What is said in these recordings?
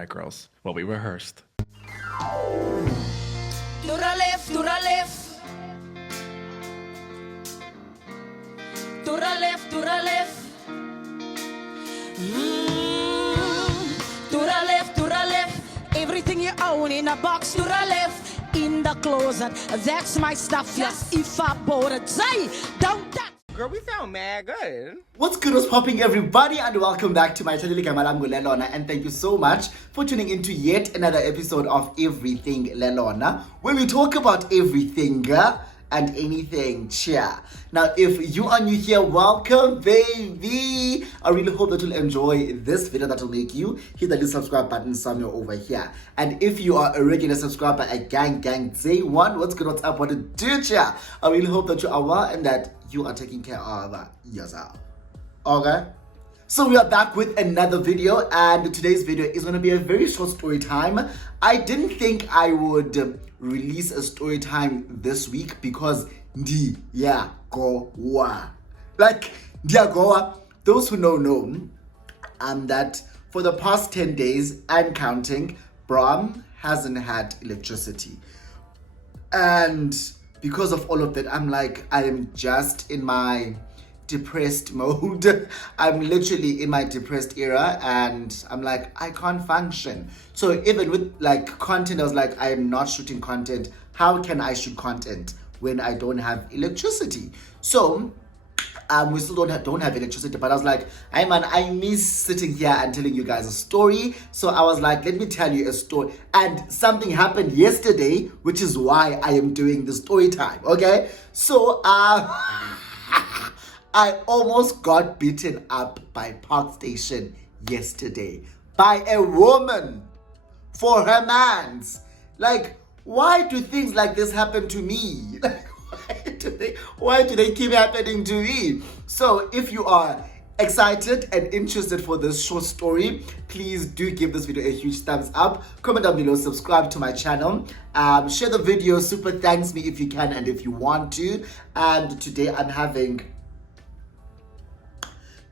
right, girls. Well, we rehearsed. To the left, to the left. To the left, to the left. To the left, to the left. Everything you own in a box. To the left, in the closet. That's my stuff. Yes, if I bought it, say, don't touch. Girl, we sound mad good. What's good, what's popping, everybody, and welcome back to my channel, Lelona, and thank you so much for tuning into yet another episode of Everything Lelona, where we talk about everything and anything. Cheer. Now, if you are new here, welcome, baby. I really hope that you'll enjoy this video that will make you hit the little subscribe button somewhere over here. And if you are a regular subscriber, a gang day one, what's good, what's up, what to do, cheer. I really hope that you are well and that you are taking care of yourself. Okay? So we are back with another video, and today's video is going to be a very short story time. I didn't think I would release a story time this week because Goa. Like, Goa, those who know that for the past 10 days and counting, Bram hasn't had electricity. And because of all of that, I'm like, I am just in my depressed mode. I'm literally in my depressed era, and I'm like, I can't function. So even with like content, I was like, I am not shooting content. How can I shoot content when I don't have electricity? So we still don't have electricity, but I was like, hey man, I miss sitting here and telling you guys a story. So I was like, let me tell you a story. And something happened yesterday, which is why I am doing the story time. Okay, so I almost got beaten up by Park Station yesterday by a woman for her mans. Like, why do things like this happen to me? Like, why do they keep happening to me? So if you are excited and interested for this short story, please do give this video a huge thumbs up, comment down below, subscribe to my channel, share the video, super thanks me if you can and if you want to. And today I'm having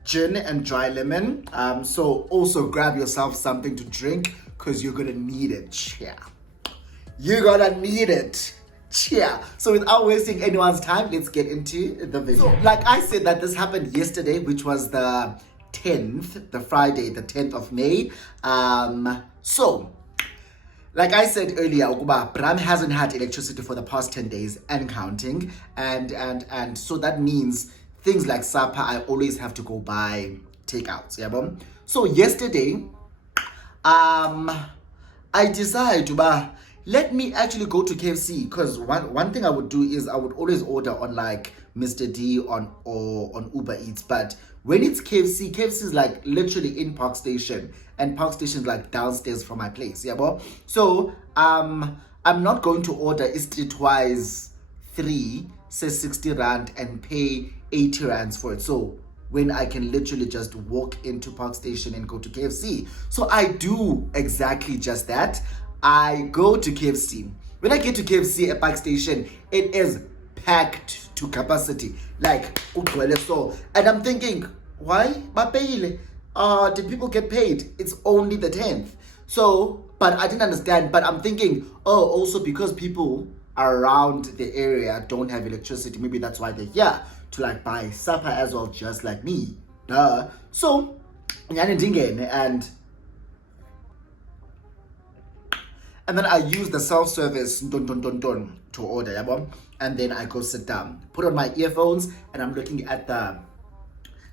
gin and dry lemon, so also grab yourself something to drink because you're gonna need it. Cheer. You're gonna need it. Cheer. So without wasting anyone's time, let's get into the video. So like I said, that this happened yesterday, which was the 10th, the Friday, the 10th of May. So like I said earlier, Bram hasn't had electricity for the past 10 days and counting, and so that means things like supper, I always have to go buy takeouts. Yeah, so yesterday, I decided let me actually go to KFC, because one thing I would do is I would always order on like Mr. D or on Uber Eats. But when it's KFC is like literally in Park Station, and Park Station is like downstairs from my place. Yeah, so I'm not going to order streetwise 3, say 60 rand and pay 80 rands for it. So when I can literally just walk into Park Station and go to KFC. So I do exactly just that. I go to KFC. When I get to KFC at Park Station, it is packed to capacity. Like, so. And I'm thinking, why? Did people get paid? It's only the 10th. So, but I didn't understand. But I'm thinking, also because people around the area don't have electricity, maybe that's why they're here to like buy supper as well, just like me. Duh. So, and then I use the self-service to order, yeah, and then I go sit down, put on my earphones, and I'm looking at the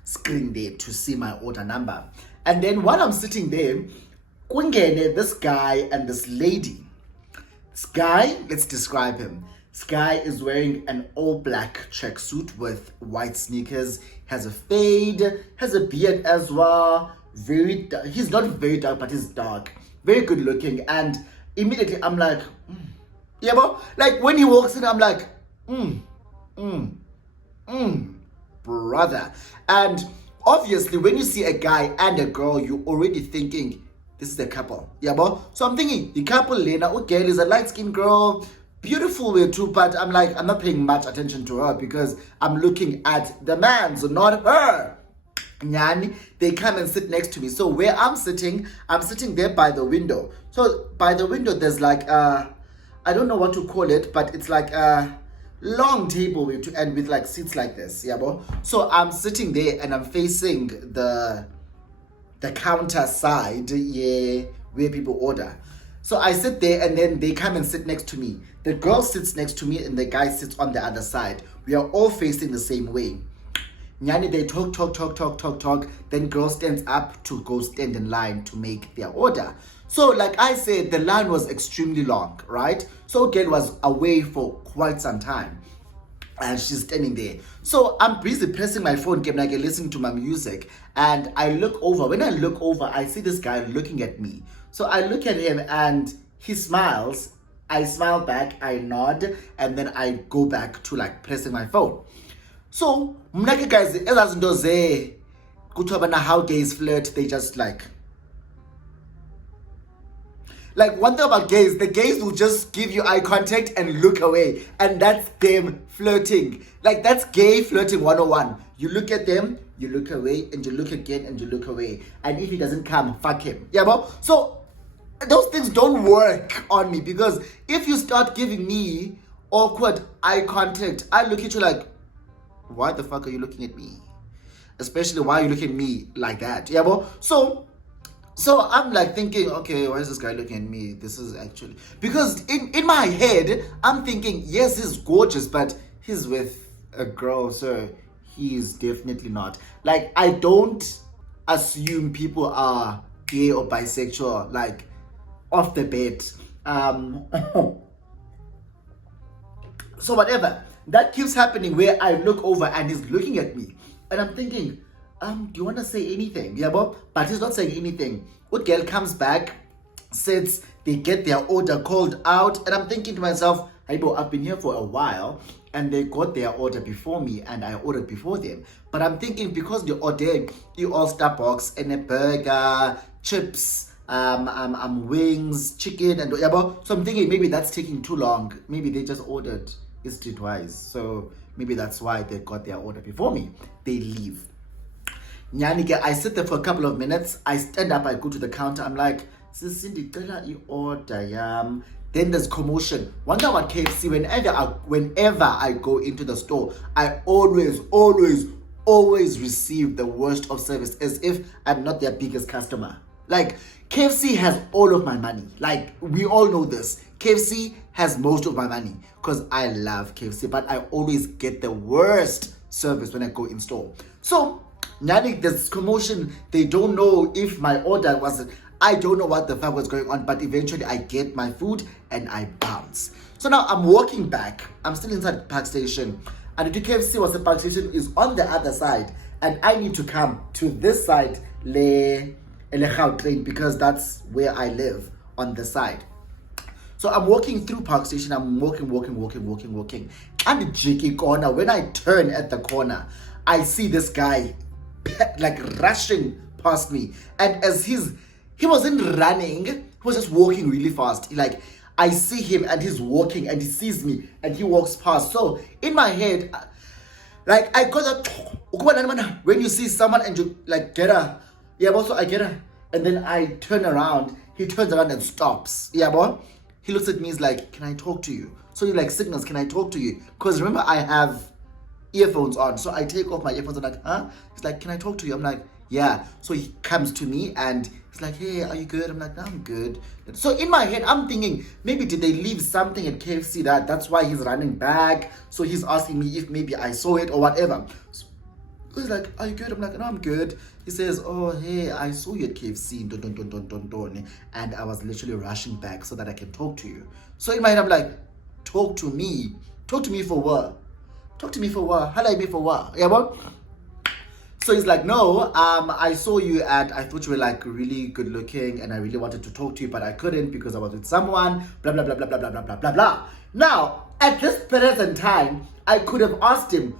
screen there to see my order number. And then while I'm sitting there, this guy and this lady. This guy, let's describe him. This guy is wearing an all black tracksuit with white sneakers, has a fade, has a beard as well. Very dark. He's not very dark, but he's dark. Very good looking. And immediately I'm like, yeah, bro. Like when he walks in, I'm like, brother. And obviously when you see a guy and a girl, you're already thinking, this is a couple. Yeah, bro. So I'm thinking, the couple, Lena, okay, is a light-skinned girl, beautiful way too, but I'm like, I'm not paying much attention to her because I'm looking at the man, so not her. Nyani, they come and sit next to me. So where I'm sitting there by the window. So by the window, there's like I don't know what to call it, but it's like a long table with like seats like this, yeah, bro. So I'm sitting there and I'm facing the counter side, yeah, where people order. So I sit there and then they come and sit next to me. The girl sits next to me and the guy sits on the other side. We are all facing the same way. Nyani, they talk. Then girl stands up to go stand in line to make their order. So like I said, the line was extremely long, right? So girl was away for quite some time. And she's standing there. So I'm busy pressing my phone, like listening to my music. And I look over. When I look over, I see this guy looking at me. So I look at him and he smiles. I smile back, I nod, and then I go back to like pressing my phone. So, mnake guys, ezazinto ze kuthiwa bana how gays flirt, they just like one thing about gays, the gays will just give you eye contact and look away, and that's them flirting. Like that's gay flirting 101. You look at them, you look away, and you look again, and you look away. And if he doesn't come, fuck him. Yeah, bro. So those things don't work on me, because if you start giving me awkward eye contact, I look at you like, why the fuck are you looking at me? Especially why are you looking at me like that? Yeah, bro. So I'm like thinking, okay, why is this guy looking at me? This is actually, because in my head, I'm thinking, yes, he's gorgeous, but he's with a girl, so he's definitely not. Like, I don't assume people are gay or bisexual, like, off the bat. So whatever. That keeps happening where I look over and he's looking at me. And I'm thinking, do you want to say anything? Yeah, but he's not saying anything. What girl comes back, sits, they get their order called out. And I'm thinking to myself, hey, bro, I've been here for a while. And they got their order before me and I ordered before them. But I'm thinking, because they ordered the all-star box and a burger, chips, wings, chicken, and yeah, so I'm thinking maybe that's taking too long. Maybe they just ordered streetwise, so maybe that's why they got their order before me. They leave. Nyanike, I sit there for a couple of minutes. I stand up, I go to the counter. I'm like, Sisindi, order yam. Then there's commotion. One thing about KFC, whenever I go into the store, I always receive the worst of service, as if I'm not their biggest customer. Like, KFC has all of my money. Like, we all know this. KFC has most of my money because I love KFC, but I always get the worst service when I go in store. So, Nanik, there's commotion. They don't know if my order wasn't. I don't know what the fuck was going on, but eventually I get my food and I bounce. So now I'm walking back. I'm still inside the park station. And the KFC was the park station is on the other side. And I need to come to this side, train, because that's where I live, on the side. So I'm walking through park station. I'm walking. And the jicky corner, when I turn at the corner, I see this guy like rushing past me. And as he wasn't running, he was just walking really fast. Like, I see him and he's walking and he sees me and he walks past. So in my head, like, I got that, when you see someone and you like get her, yeah, also I get her, and then I turn around, he turns around and stops. Yeah, boy. He looks at me, he's like, can I talk to you? So he like signals, can I talk to you? Because remember, I have earphones on. So I take off my earphones and like, huh? He's like, can I talk to you? I'm like, yeah. So he comes to me and he's like, hey, are you good? I'm like, no, I'm good. So in my head, I'm thinking, maybe did they leave something at KFC that's why he's running back? So he's asking me if maybe I saw it or whatever. So he's like, are you good? I'm like, no, I'm good. He says, oh, hey, I saw you at KFC, and I was literally rushing back so that I can talk to you. So in my head, I'm like, talk to me. Talk to me for what? Talk to me for what? How like me for what? Yeah, what? So he's like, no, I saw you and I thought you were like really good looking and I really wanted to talk to you, but I couldn't because I was with someone, blah, blah, blah, blah, blah, blah, blah, blah, blah, blah. Now, at this present time, I could have asked him,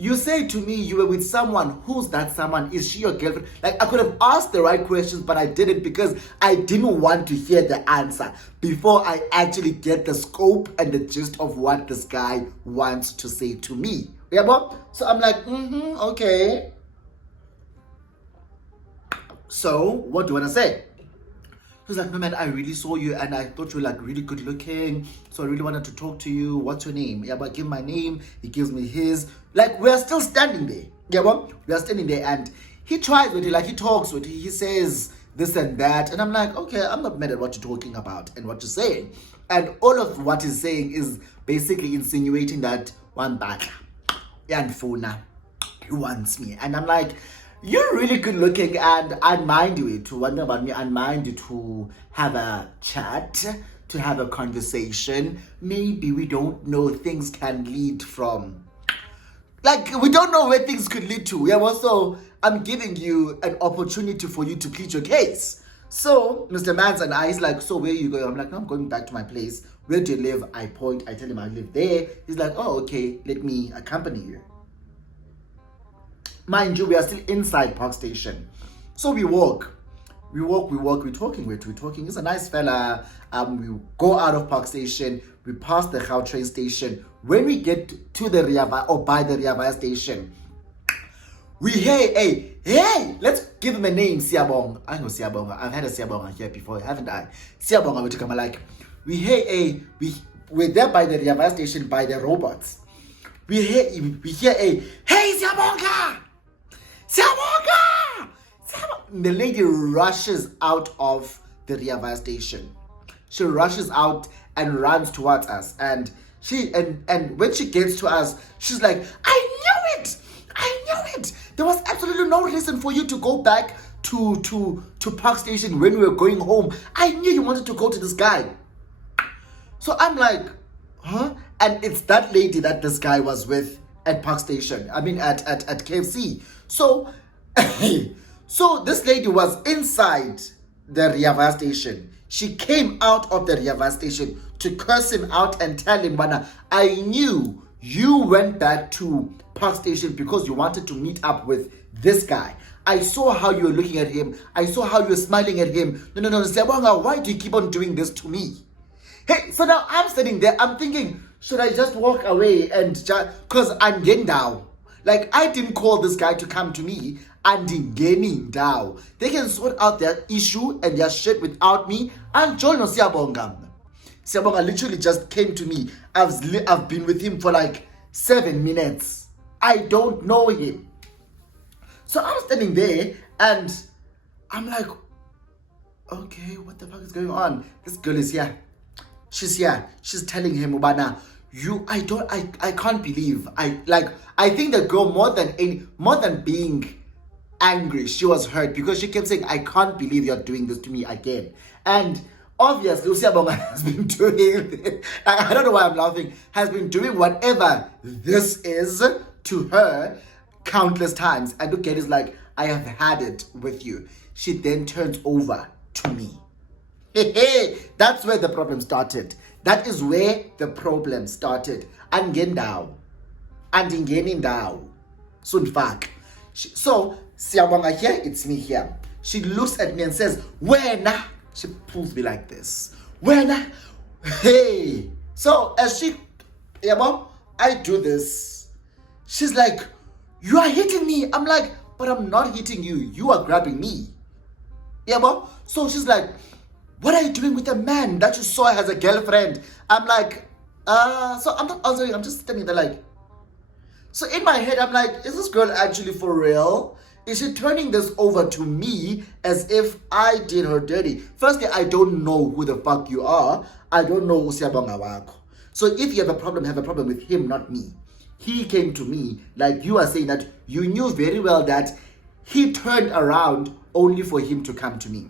you say to me you were with someone. Who's that someone? Is she your girlfriend? Like, I could have asked the right questions, but I didn't because I didn't want to hear the answer before I actually get the scope and the gist of what this guy wants to say to me. Yeah, Bob? So I'm like, okay. So, what do you want to say? He was like, no man, I really saw you and I thought you were like really good looking. So I really wanted to talk to you. What's your name? Yeah, but give him my name. He gives me his. Like, we're still standing there. Yeah, well, we are standing there and he tries with it, like he talks with it. He says this and that. And I'm like, okay, I'm not mad at what you're talking about and what you're saying. And all of what he's saying is basically insinuating that one battle. And Funa, he wants me. And I'm like, you're really good looking and I'd mind you to wonder about me. I'd mind you to have a chat, to have a conversation. Maybe we don't know, things can lead from, like, we don't know where things could lead to. Yeah, well, so I'm giving you an opportunity for you to plead your case. So Mr. Mans and I, he's like, so where are you going? I'm like, no, I'm going back to my place. Where do you live? I point, I tell him I live there. He's like, oh, okay, let me accompany you. Mind you, we are still inside Park Station. So we walk. We're talking. He's a nice fella. We go out of Park Station. We pass the Gau train station. When we get to the Riava or by the Riava station, we hear, hey, let's give him a name, Siabong. I know Siabong. I've had a Siabong here before, haven't I? Siabong, we come like, we hear we're there by the Riava station by the robots. We hear hey, Siabonga! Siabonga! The lady rushes out of the Riava station. She rushes out and runs towards us. And when she gets to us, she's like, I knew it! There was absolutely no reason for you to go back to Park Station when we were going home. I knew you wanted to go to this guy. So I'm like, huh? And it's that lady that this guy was with at Park Station. I mean, at KFC. So, so this lady was inside the Riava station. She came out of the Riava station to curse him out and tell him, Bana, I knew you went back to Park Station because you wanted to meet up with this guy. I saw how you were looking at him. I saw how you were smiling at him. No, Siabonga, why do you keep on doing this to me? Hey, so now I'm sitting there. I'm thinking, should I just walk away and just, because I'm getting down. Like, I didn't call this guy to come to me. And getting down. They can sort out their issue and their shit without me. And Joel no Siabonga. Siabonga literally just came to me. I've been with him for like 7 minutes. I don't know him. So I'm standing there and I'm like, okay, what the fuck is going on? This girl is here. She's here. She's telling him, Ubana, I can't believe. I think the girl more than being angry, she was hurt because she kept saying, I can't believe you're doing this to me again. And obviously, Usiabonga has been doing, I don't know why I'm laughing, has been doing whatever this is to her countless times. And look at it, is like, I have had it with you. She then turns over to me. That's where the problem started. That is where the problem started. Angendao. Andingenindao. Sunfak. So, Siabonga here, it's me here. She looks at me and says, Wena. She pulls me like this. Wena. Hey. So, as she, I do this. She's like, you are hitting me. I'm like, but I'm not hitting you. You are grabbing me. So she's like, what are you doing with a man that you saw has a girlfriend? I'm like, so I'm not answering. I'm just standing there like. So in my head, I'm like, is this girl actually for real? Is she turning this over to me as if I did her dirty? Firstly, I don't know who the fuck you are. I don't know Usiabonga wako. So if you have a problem with him, not me. He came to me, like you are saying that you knew very well that he turned around only for him to come to me.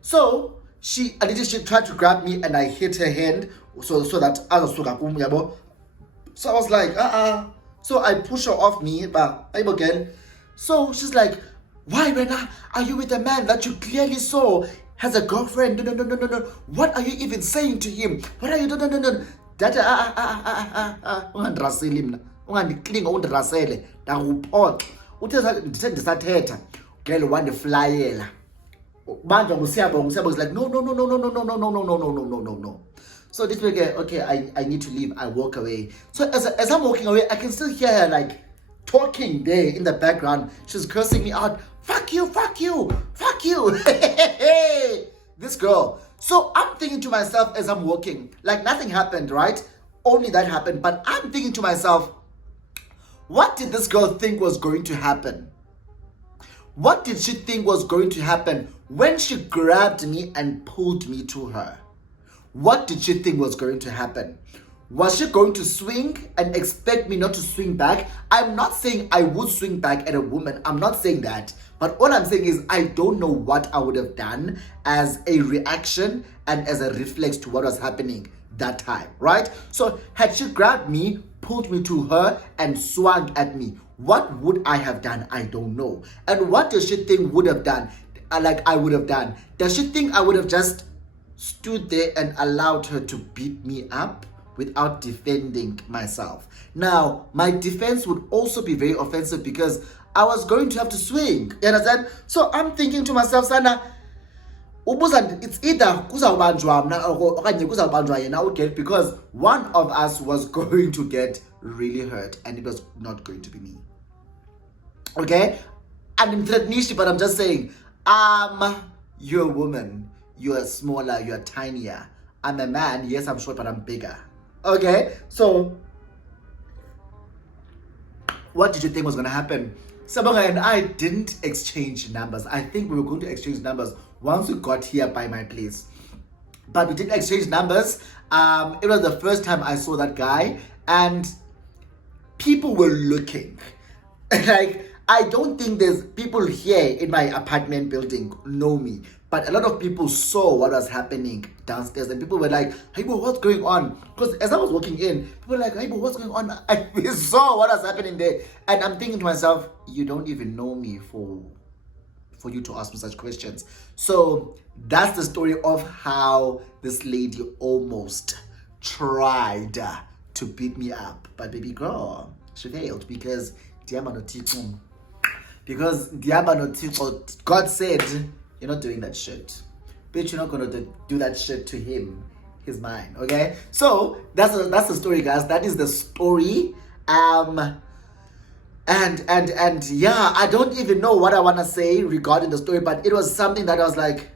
So she tried to grab me and I hit her hand so that I was so I was like, So I push her off me, but I'm again. So she's like, why, Rena? Are you with a man that you clearly saw has a girlfriend? No. What are you even saying to him? What are you no. Data ungandiraseli mina. Ungandiklinga undirasele. Ndakuphoxa. Uthe ndisathetha. Girl wandiflyela. Banjwa nguSiyabonga is like, no. So this way, okay, I need to leave. I walk away. So as I'm walking away, I can still hear her like, talking there in the background. She's cursing me out. Fuck you, fuck you, fuck you. This girl. So I'm thinking to myself as I'm walking, like nothing happened, right? Only that happened. But I'm thinking to myself, what did this girl think was going to happen? What did she think was going to happen when she grabbed me and pulled me to her? What did she think was going to happen? Was she going to swing and expect me not to swing back? I'm not saying I would swing back at a woman. I'm not saying that. But all I'm saying is I don't know what I would have done as a reaction and as a reflex to what was happening that time, right? So had she grabbed me, pulled me to her and swung at me, what would I have done? I don't know. And what does she think would have done? Like I would have done? Does she think I would have just stood there and allowed her to beat me up without defending myself? Now, my defense would also be very offensive because I was going to have to swing. You understand? So I'm thinking to myself, Sana, it's either kuzawubanjwa mna okanye kuzawubanjwa yena uGet, because one of us was going to get really hurt and it was not going to be me. Okay? And I'm threatening, but I'm just saying, you're a woman, you're smaller, you're tinier. I'm a man, yes, I'm short, but I'm bigger. Okay? So, what did you think was going to happen? Sabonga and I didn't exchange numbers. I think we were going to exchange numbers once we got here by my place. But we didn't exchange numbers. It was the first time I saw that guy. And people were looking. Like, I don't think there's people here in my apartment building know me. But a lot of people saw what was happening downstairs. And people were like, hey, bro, what's going on? Because as I was walking in, people were like, hey, bro, what's going on? I saw what was happening there. And I'm thinking to myself, you don't even know me for you to ask me such questions. So that's the story of how this lady almost tried to beat me up. But baby girl, she failed because God said, you're not doing that shit. Bitch, you're not gonna do that shit to him. He's mine, okay? So that's the story, guys. That is the story. And yeah, I don't even know what I wanna say regarding the story, but it was something that I was like,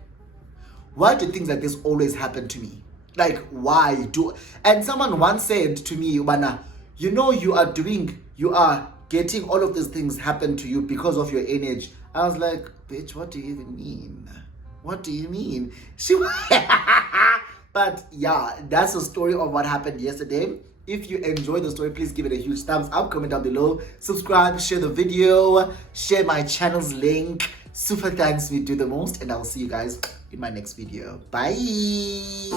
why do things like this always happen to me? Like, why do? And someone once said to me, Wana, you know, you are getting all of these things happen to you because of your energy. I was like, bitch, what do you even mean? What do you mean? But yeah, that's the story of what happened yesterday. If you enjoyed the story, please give it a huge thumbs up, comment down below, subscribe, share the video, share my channel's link. Super thanks, we do the most, and I'll see you guys in my next video. Bye.